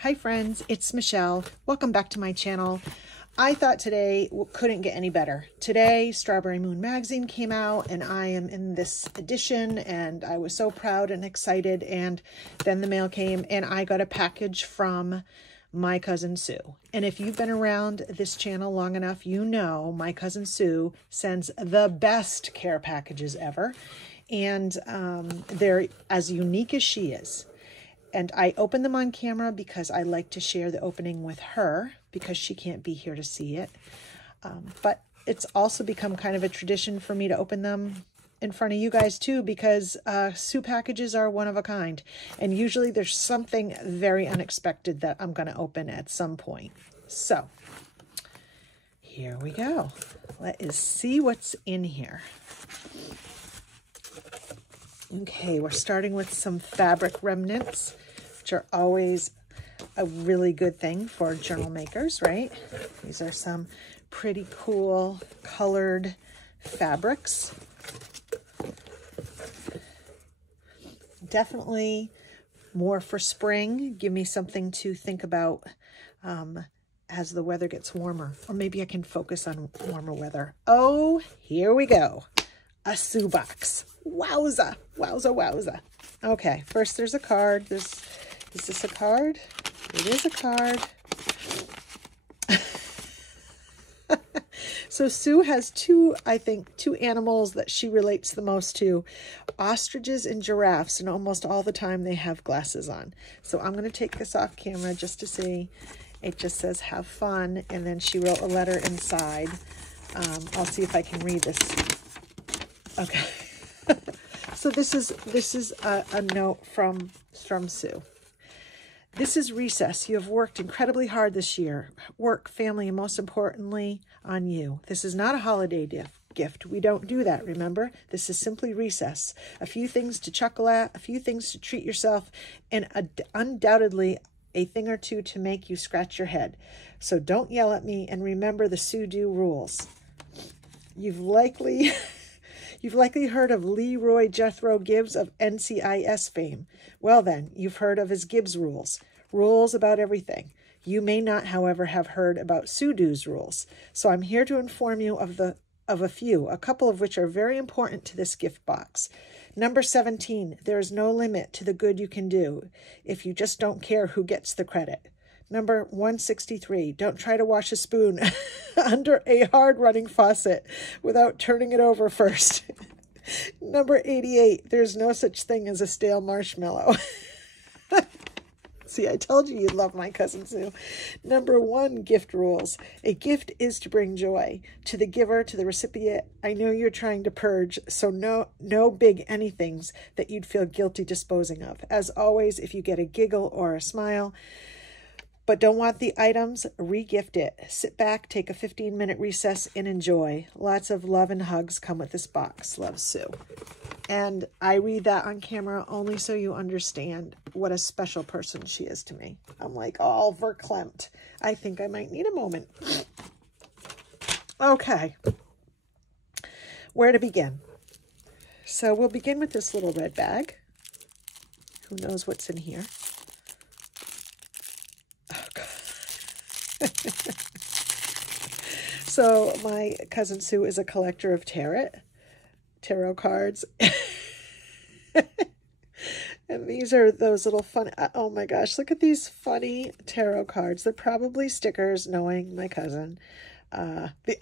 Hi friends, it's Michelle. Welcome back to my channel. I thought today couldn't get any better. Today, Strawberry Moon magazine came out and I am in this edition and I was so proud and excited, and then the mail came and I got a package from my cousin Sue. And if you've been around this channel long enough, you know my cousin Sue sends the best care packages ever. And they're as unique as she is. And I opened them on camera because I like to share the opening with her because she can't be here to see it. But it's also become kind of a tradition for me to open them in front of you guys too, because Sue packages are one of a kind. And usually there's something very unexpected that I'm going to open at some point. So here we go. Let us see what's in here. Okay, we're starting with some fabric remnants, which are always a really good thing for journal makers, right? These are some pretty cool colored fabrics. Definitely more for spring. Give me something to think about as the weather gets warmer. Or maybe I can focus on warmer weather. Oh, here we go. A Sue box. Wowza, wowza, wowza. Okay, first there's a card. Is this a card? It is a card. So Sue has two animals that she relates the most to. Ostriches and giraffes, and almost all the time they have glasses on. So I'm going to take this off camera just to see. It just says have fun, and then she wrote a letter inside. I'll see if I can read this. Okay. So this is a note from Sue. This is recess. You have worked incredibly hard this year. Work, family, and most importantly, on you. This is not a holiday gift. We don't do that, remember? This is simply recess. A few things to chuckle at, a few things to treat yourself, and undoubtedly a thing or two to make you scratch your head. So don't yell at me, and remember the SueDu rules. You've likely heard of Leroy Jethro Gibbs of NCIS fame. Well then, you've heard of his Gibbs rules. Rules about everything. You may not, however, have heard about SueDu's rules. So I'm here to inform you of a few, a couple of which are very important to this gift box. Number 17, there is no limit to the good you can do if you just don't care who gets the credit. Number 163, don't try to wash a spoon under a hard-running faucet without turning it over first. Number 88, there's no such thing as a stale marshmallow. See, I told you you'd love my cousin Sue. Number 1, gift rules. A gift is to bring joy to the giver, to the recipient. I know you're trying to purge, so no big anythings that you'd feel guilty disposing of. As always, if you get a giggle or a smile, but don't want the items, re-gift it. Sit back, take a 15-minute recess, and enjoy. Lots of love and hugs come with this box. Love, Sue. And I read that on camera only so you understand what a special person she is to me. I'm like all verklempt. I think I might need a moment. Okay. Where to begin? So we'll begin with this little red bag. Who knows what's in here? So my cousin Sue is a collector of tarot cards. And these are those little fun, oh my gosh, look at these funny tarot cards. They're probably stickers, knowing my cousin. The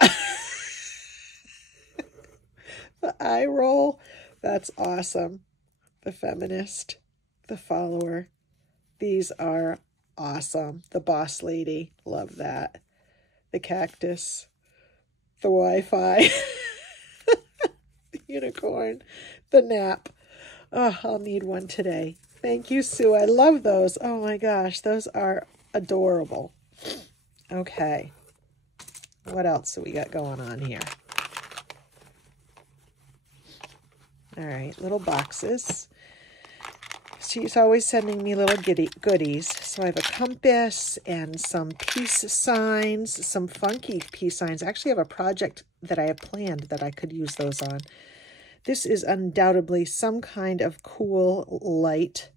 eye roll, that's awesome. The feminist, the follower. These are awesome. The boss lady, love that. The cactus, the Wi-Fi, the unicorn, the nap. Oh, I'll need one today. Thank you, Sue. I love those. Oh my gosh, those are adorable. Okay. What else do we got going on here? All right, little boxes. She's always sending me little goodies. So I have a compass and some peace signs, some funky peace signs. I actually have a project that I have planned that I could use those on. This is undoubtedly some kind of cool light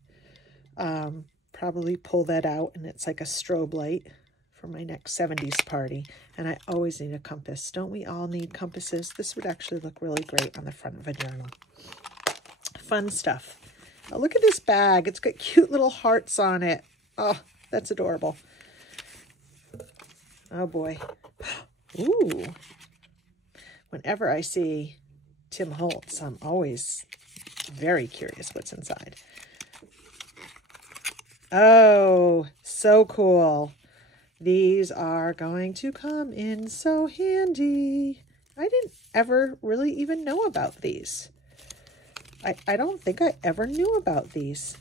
probably pull that out, and it's like a strobe light for my next 70s party. And I always need a compass. Don't we all need compasses? This would actually look really great on the front of a journal. Fun stuff. Oh, look at this bag. It's got cute little hearts on it. Oh, that's adorable. Oh boy. Ooh. Whenever I see Tim Holtz, I'm always very curious what's inside. Oh, so cool. These are going to come in so handy. I didn't ever really even know about these. I don't think I ever knew about these.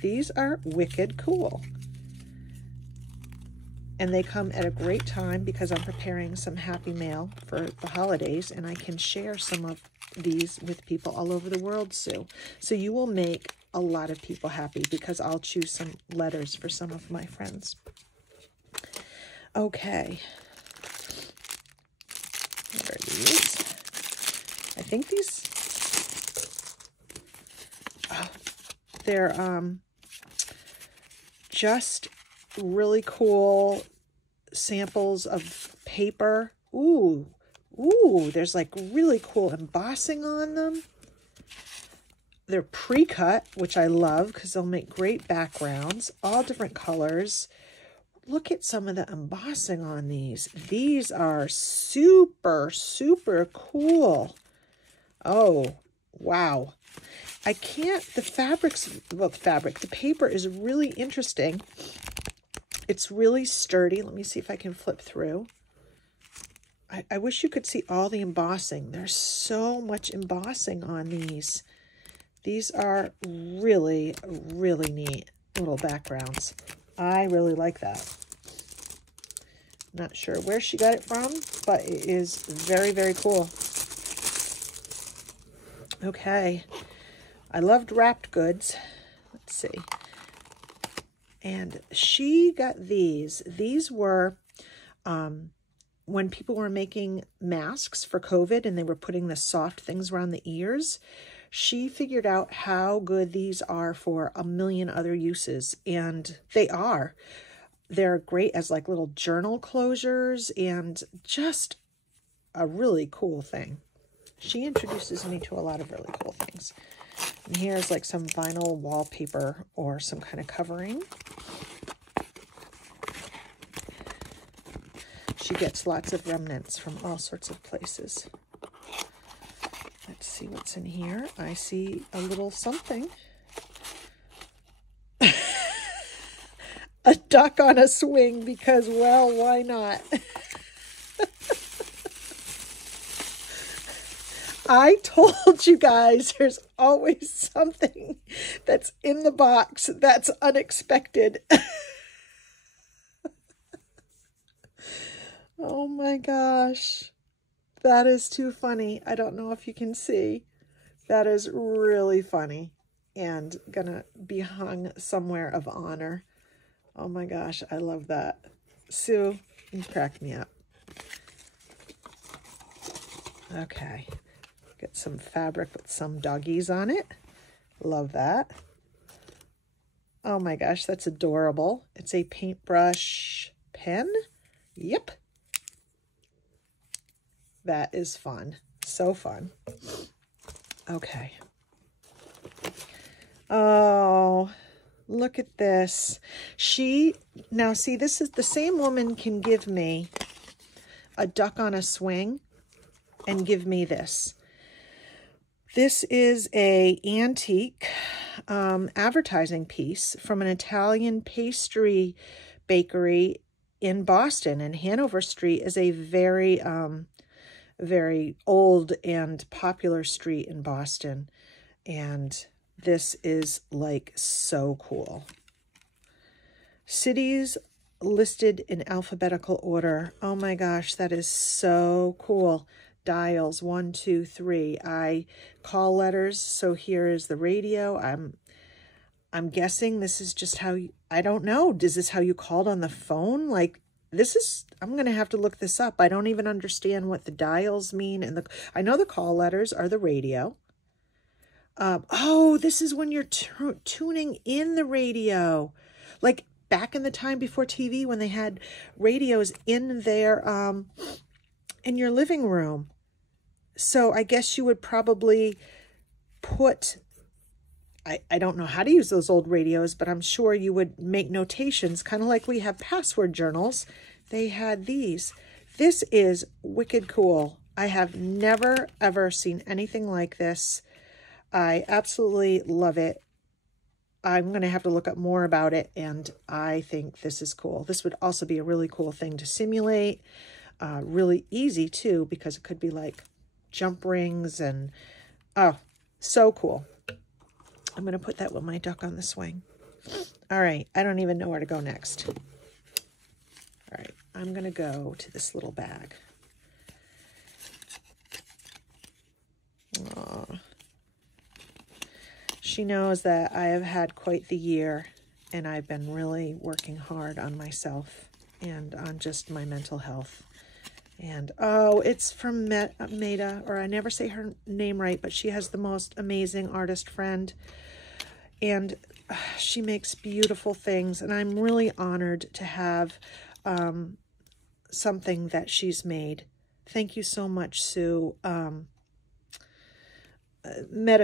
These are wicked cool. And they come at a great time because I'm preparing some happy mail for the holidays, and I can share some of these with people all over the world, Sue. So you will make a lot of people happy because I'll choose some letters for some of my friends. Okay. What are these? I think these, they're just really cool samples of paper. Ooh, there's like really cool embossing on them. They're pre-cut, which I love because they'll make great backgrounds, all different colors. Look at some of the embossing on these. These are super, super cool. Oh, wow. I can't, the paper is really interesting. It's really sturdy. Let me see if I can flip through. I wish you could see all the embossing. There's so much embossing on these. These are really, really neat little backgrounds. I really like that. Not sure where she got it from, but it is very, very cool. Okay. I loved wrapped goods. Let's see. And she got these. These were when people were making masks for COVID and they were putting the soft things around the ears. She figured out how good these are for a million other uses, and they are. They're great as like little journal closures and just a really cool thing. She introduces me to a lot of really cool things. And here's like some vinyl wallpaper or some kind of covering. She gets lots of remnants from all sorts of places. Let's see what's in here. I see a little something. A duck on a swing because, well, why not? I told you guys there's always something that's in the box that's unexpected. Oh my gosh. That is too funny. I don't know if you can see. That is really funny and gonna be hung somewhere of honor. Oh my gosh, I love that. Sue, you cracked me up. Okay. Get some fabric with some doggies on it. Love that. Oh my gosh, that's adorable. It's a paintbrush pen. Yep. That is fun. So fun. Okay. Oh, look at this. Now see, this is the same woman can give me a duck on a swing and give me this. This is a antique advertising piece from an Italian pastry bakery in Boston, and Hanover Street is a very, very old and popular street in Boston, and this is like so cool. Cities listed in alphabetical order. Oh my gosh, that is so cool. Dials 1, 2, 3. I call letters. So here is the radio. I'm guessing this is just how you, I don't know. Is this how you called on the phone? Like this is, I'm going to have to look this up. I don't even understand what the dials mean. And I know the call letters are the radio. Oh, this is when you're tuning in the radio. Like back in the time before TV when they had radios in their, in your living room. So I guess you would probably put, I don't know how to use those old radios, but I'm sure you would make notations, kind of like we have password journals. They had these. This is wicked cool. I have never, ever seen anything like this. I absolutely love it. I'm going to have to look up more about it, and I think this is cool. This would also be a really cool thing to simulate. Really easy, too, because it could be like jump rings and, oh, so cool. I'm going to put that with my duck on the swing. All right, I don't even know where to go next. All right, I'm going to go to this little bag. Aww. She knows that I have had quite the year, and I've been really working hard on myself and on just my mental health. And, oh, it's from Maida, or I never say her name right, but she has the most amazing artist friend. And she makes beautiful things, and I'm really honored to have something that she's made. Thank you so much, Sue.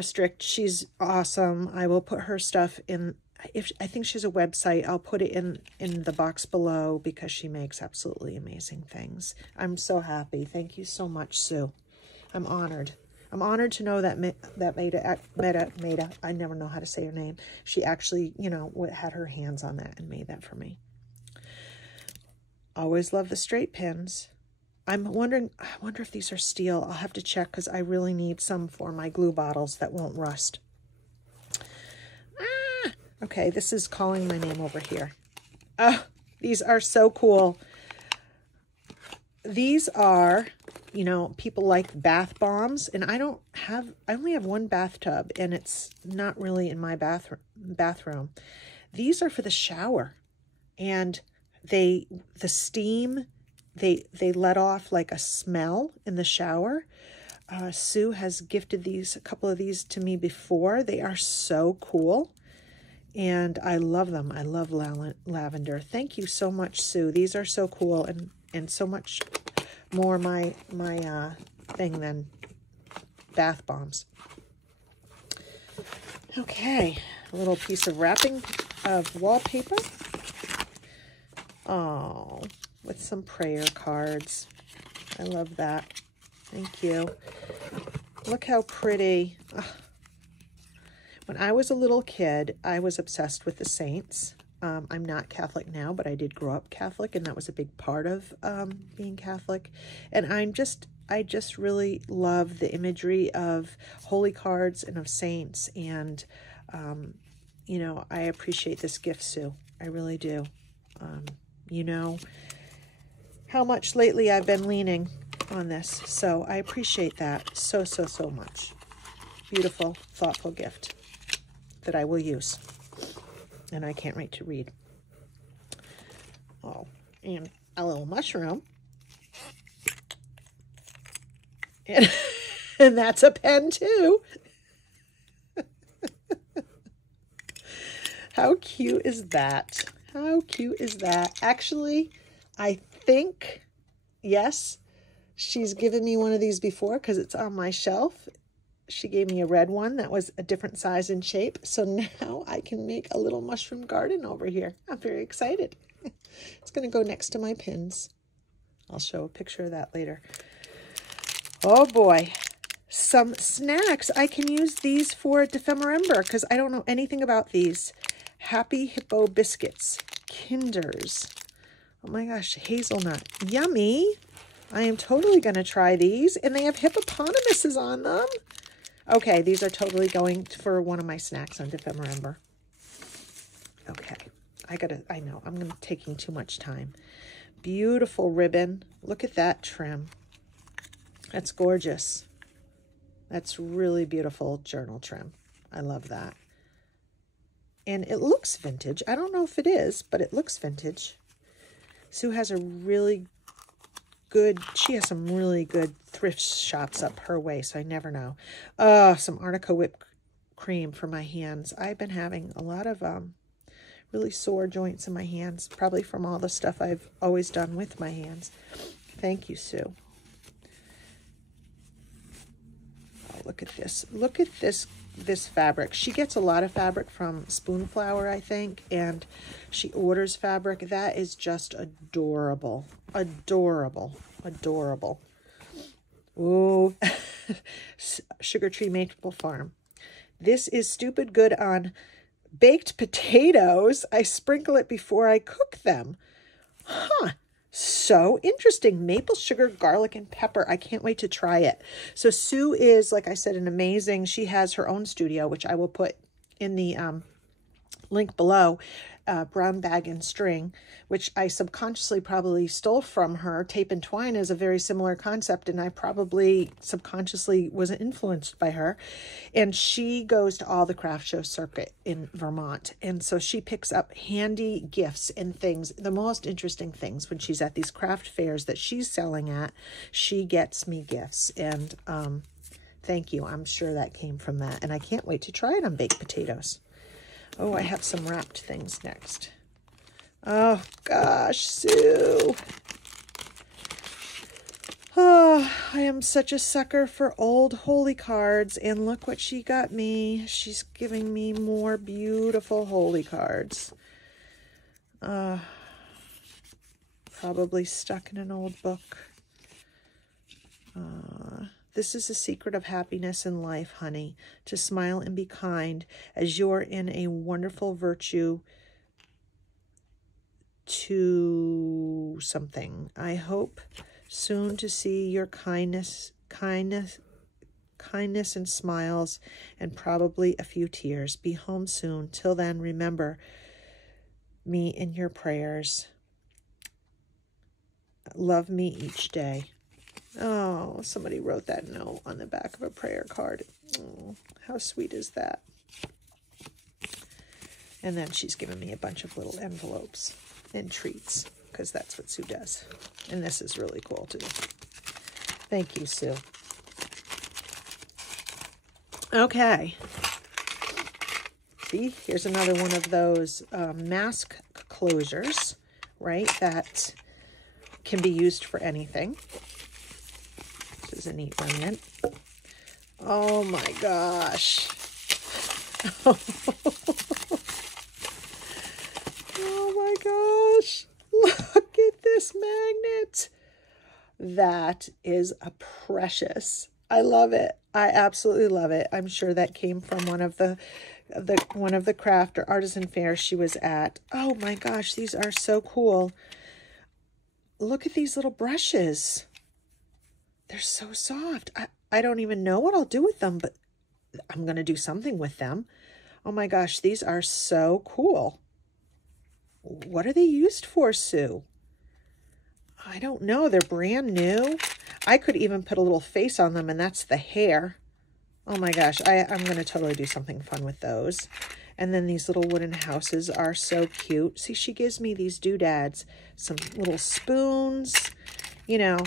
Strick, she's awesome. I will put her stuff in. I think she has a website. I'll put it in the box below because she makes absolutely amazing things. I'm so happy. Thank you so much, Sue. I'm honored. I'm honored to know that Maida, I never know how to say her name. She actually, you know, had her hands on that and made that for me. Always love the straight pins. I wonder if these are steel. I'll have to check because I really need some for my glue bottles that won't rust. Ah! Okay, this is calling my name over here. Oh, these are so cool. These are, you know, people like bath bombs, and I only have one bathtub, and it's not really in my bathroom. These are for the shower, and the steam, they let off like a smell in the shower. Sue has gifted a couple of these to me before. They are so cool, and I love them. I love lavender. Thank you so much, Sue. These are so cool, and so much more my thing than bath bombs. Okay, a little piece of wrapping of wallpaper. Oh, with some prayer cards. I love that. Thank you. Look how pretty. When I was a little kid, I was obsessed with the saints. I'm not Catholic now, but I did grow up Catholic, and that was a big part of being Catholic. And I just really love the imagery of holy cards and of saints. And, you know, I appreciate this gift, Sue. I really do. You know how much lately I've been leaning on this. So I appreciate that so, so, so much. Beautiful, thoughtful gift that I will use. And I can't wait to read. Oh, and a little mushroom. And, and that's a pen too. How cute is that? How cute is that? Actually, I think, yes, she's given me one of these before because it's on my shelf. She gave me a red one that was a different size and shape. So now I can make a little mushroom garden over here. I'm very excited. It's going to go next to my pins. I'll show a picture of that later. Oh boy. Some snacks. I can use these for Defemember because I don't know anything about these. Happy Hippo Biscuits. Kinders. Oh my gosh. Hazelnut. Yummy. I am totally going to try these. And they have hippopotamuses on them. Okay, these are totally going for one of my snacks on Defemember. Okay, I know, I'm taking too much time. Beautiful ribbon. Look at that trim. That's gorgeous. That's really beautiful journal trim. I love that. And it looks vintage. I don't know if it is, but it looks vintage. Sue has a really good, she has some really good thrift shops up her way, so I never know. Some arnica whipped cream for my hands. I've been having a lot of really sore joints in my hands, probably from all the stuff I've always done with my hands. Thank you, Sue. Oh, look at this. Look at this fabric. She gets a lot of fabric from Spoonflower, I think, and she orders fabric. That is just adorable. Adorable. Adorable. Ooh. Sugar Tree Maple Farm. This is stupid good on baked potatoes. I sprinkle it before I cook them. Huh. So interesting. Maple sugar, garlic, and pepper. I can't wait to try it. So Sue is, like I said, an amazing, she has her own studio, which I will put in the link below, Brown Bag and String, which I subconsciously probably stole from her. Tape and Twine is a very similar concept, and I probably subconsciously was influenced by her. And she goes to all the craft show circuit in Vermont, and so she picks up handy gifts and things, the most interesting things. When she's at these craft fairs that she's selling at, she gets me gifts, and thank you. I'm sure that came from that, and I can't wait to try it on baked potatoes. Oh, I have some wrapped things next. Oh, gosh, Sue. Oh, I am such a sucker for old holy cards. And look what she got me. She's giving me more beautiful holy cards. Probably stuck in an old book. This is the secret of happiness in life, honey, to smile and be kind as you're in a wonderful virtue to something. I hope soon to see your kindness and smiles and probably a few tears. Be home soon. Till then, remember me in your prayers. Love me each day. Oh, somebody wrote that note on the back of a prayer card. Oh, how sweet is that? And then she's given me a bunch of little envelopes and treats, because that's what Sue does. And this is really cool, too. Thank you, Sue. Okay. See, here's another one of those mask closures, right, that can be used for anything. This is a neat remnant. Oh my gosh. Oh my gosh. Look at this magnet. That is a precious. I love it. I absolutely love it. I'm sure that came from one of the craft or artisan fairs she was at. Oh my gosh, these are so cool. Look at these little brushes. They're so soft. I don't even know what I'll do with them, but I'm going to do something with them. Oh my gosh, these are so cool. What are they used for, Sue? I don't know. They're brand new. I could even put a little face on them, and that's the hair. Oh my gosh, I'm going to totally do something fun with those. And then these little wooden houses are so cute. See, she gives me these doodads, some little spoons, you know,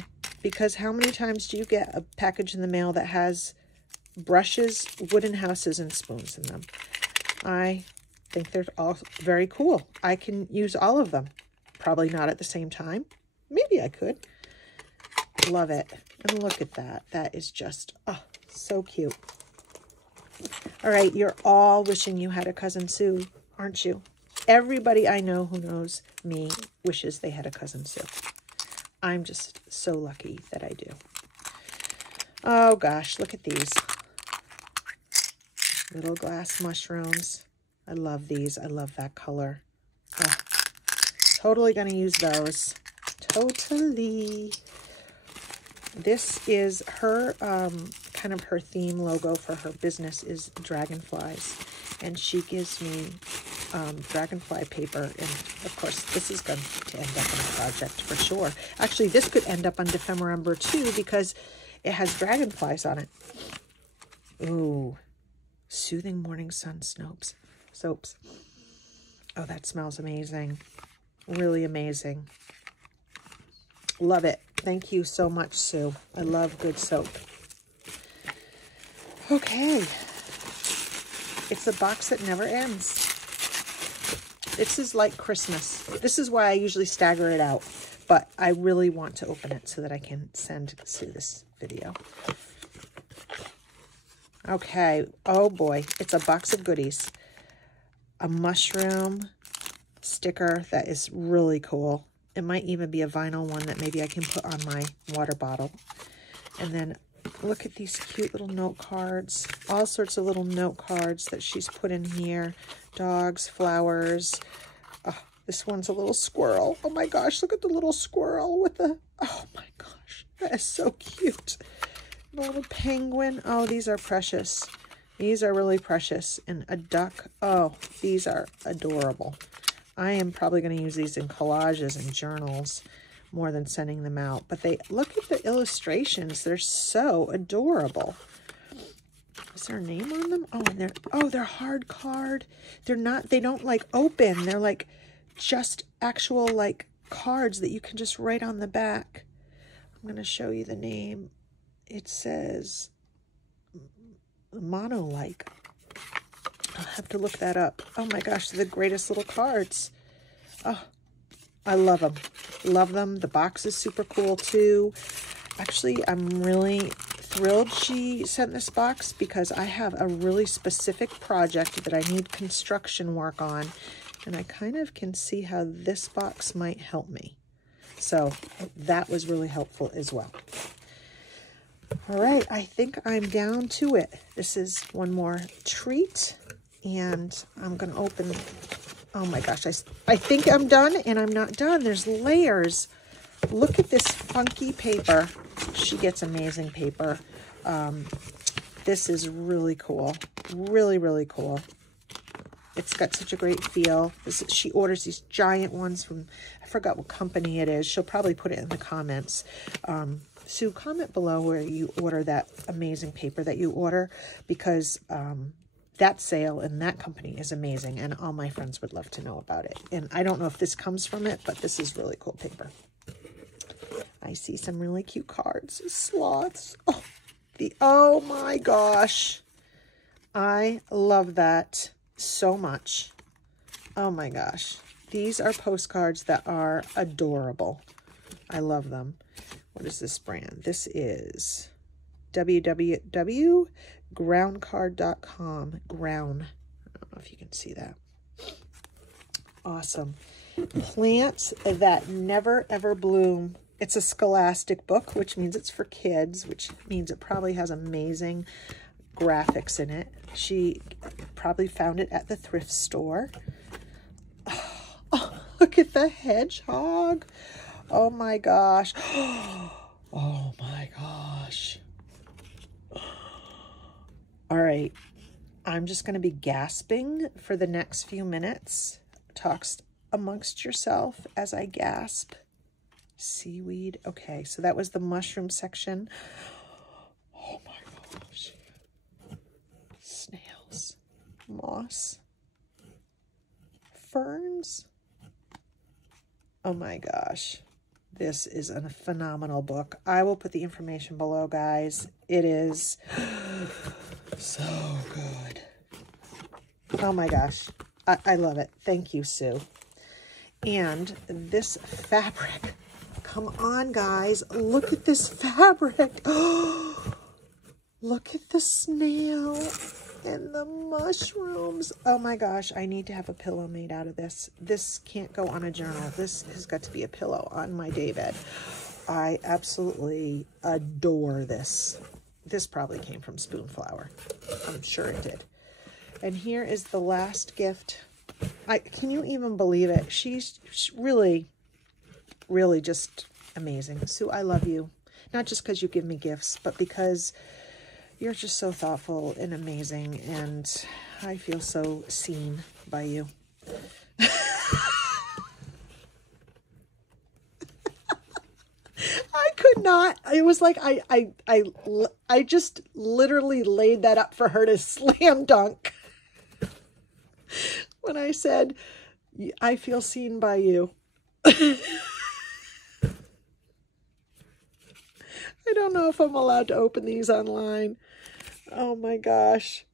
because how many times do you get a package in the mail that has brushes, wooden houses, and spoons in them? I think they're all very cool. I can use all of them. Probably not at the same time. Maybe I could. Love it. And look at that. That is just, oh, so cute. All right, you're all wishing you had a Cousin Sue, aren't you? Everybody I know who knows me wishes they had a Cousin Sue. I'm just so lucky that I do. Oh gosh, look at these. Little glass mushrooms. I love these. I love that color. Oh, totally going to use those. Totally. This is her, kind of her theme logo for her business is dragonflies. And she gives me dragonfly paper. And of course, this is going to end up in a project for sure. Actually, this could end up on Ephemerimber too, because it has dragonflies on it. Ooh. Soothing Morning Sun soaps. Oh, that smells amazing. Really amazing. Love it. Thank you so much, Sue. I love good soap. Okay. It's a box that never ends. This is like Christmas. This is why I usually stagger it out, but I really want to open it so that I can send Sue this video. Okay, oh boy, it's a box of goodies. A mushroom sticker that is really cool. It might even be a vinyl one that maybe I can put on my water bottle. And then look at these cute little note cards. All sorts of little note cards that she's put in here. Dogs, flowers. Oh, this one's a little squirrel. Oh my gosh, look at the little squirrel with the... Oh my gosh, that is so cute. A little penguin. Oh, these are precious. These are really precious. And a duck. Oh, these are adorable. I am probably going to use these in collages and journals more than sending them out. But they look at the illustrations. They're so adorable. Is there a name on them? Oh, and they're hard card. They don't like open. They're like just actual like cards that you can just write on the back. I'm going to show you the name. It says mono-like. I'll have to look that up. Oh my gosh, they're the greatest little cards. Oh, I love them. Love them. The box is super cool too. Actually, I'm really thrilled she sent this box because I have a really specific project that I need construction work on. And I kind of can see how this box might help me. So that was really helpful as well. All right, I think I'm down to it. This is one more treat, and I'm going to open... Oh my gosh, I think I'm done, and I'm not done. There's layers. Look at this funky paper. She gets amazing paper. This is really cool. Really, really cool. It's got such a great feel. She orders these giant ones from, I forgot what company it is. She'll probably put it in the comments. Sue, comment below where you order that amazing paper that you order, because that sale and that company is amazing, and all my friends would love to know about it. And I don't know if this comes from it, but this is really cool paper. I see some really cute cards. Sloths. Oh my gosh. I love that so much. Oh my gosh. These are postcards that are adorable. I love them. What is this brand? This is www.groundcard.com. Ground. I don't know if you can see that. Awesome. Plants that never ever bloom. It's a scholastic book, which means it's for kids, which means it probably has amazing graphics in it. She probably found it at the thrift store. Oh, look at the hedgehog. Oh my gosh. Oh my gosh. All right. I'm just going to be gasping for the next few minutes. Talk amongst yourself as I gasp. Seaweed. Okay, so that was the mushroom section. Oh my gosh. Snails. Moss. Ferns. Oh my gosh. This is a phenomenal book. I will put the information below, guys. It is so good. Oh my gosh. I love it. Thank you, Sue. And this fabric. Come on, guys. Look at this fabric. Look at the snail and the mushrooms. Oh my gosh. I need to have a pillow made out of this. This can't go on a journal. This has got to be a pillow on my daybed. I absolutely adore this. This probably came from Spoonflower. I'm sure it did. And here is the last gift. Can you even believe it? She's really just amazing. Sue, I love you. Not just because you give me gifts, but because you're just so thoughtful and amazing, and I feel so seen by you. I could not. It was like I just literally laid that up for her to slam dunk when I said, I feel seen by you. I don't know if I'm allowed to open these online. Oh my gosh.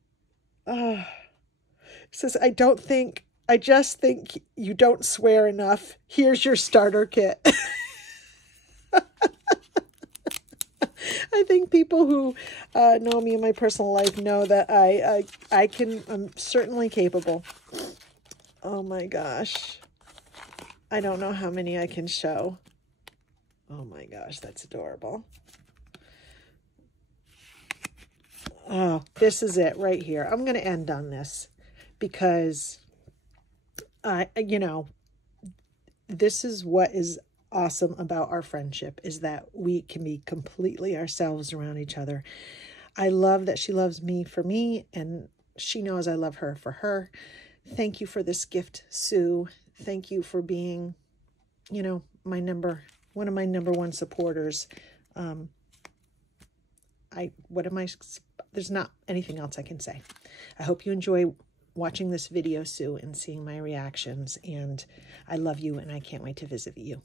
Says, I just think you don't swear enough. Here's your starter kit. I think people who know me in my personal life know that I'm certainly capable. Oh my gosh. I don't know how many I can show. Oh my gosh, that's adorable. Oh, this is it right here. I'm going to end on this because, you know, this is what is awesome about our friendship, is that we can be completely ourselves around each other. I love that she loves me for me, and she knows I love her for her. Thank you for this gift, Sue. Thank you for being, you know, one of my number one supporters. There's not anything else I can say. I hope you enjoy watching this video, Sue, and seeing my reactions. And I love you, and I can't wait to visit you.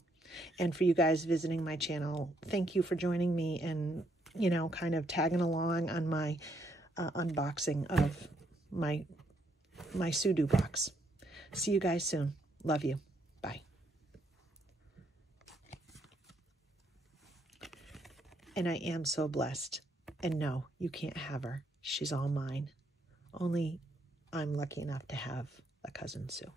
And for you guys visiting my channel, thank you for joining me and, you know, kind of tagging along on my unboxing of my SueDu box. See you guys soon. Love you. Bye. And I am so blessed. And no, you can't have her. She's all mine. Only I'm lucky enough to have a cousin Sue.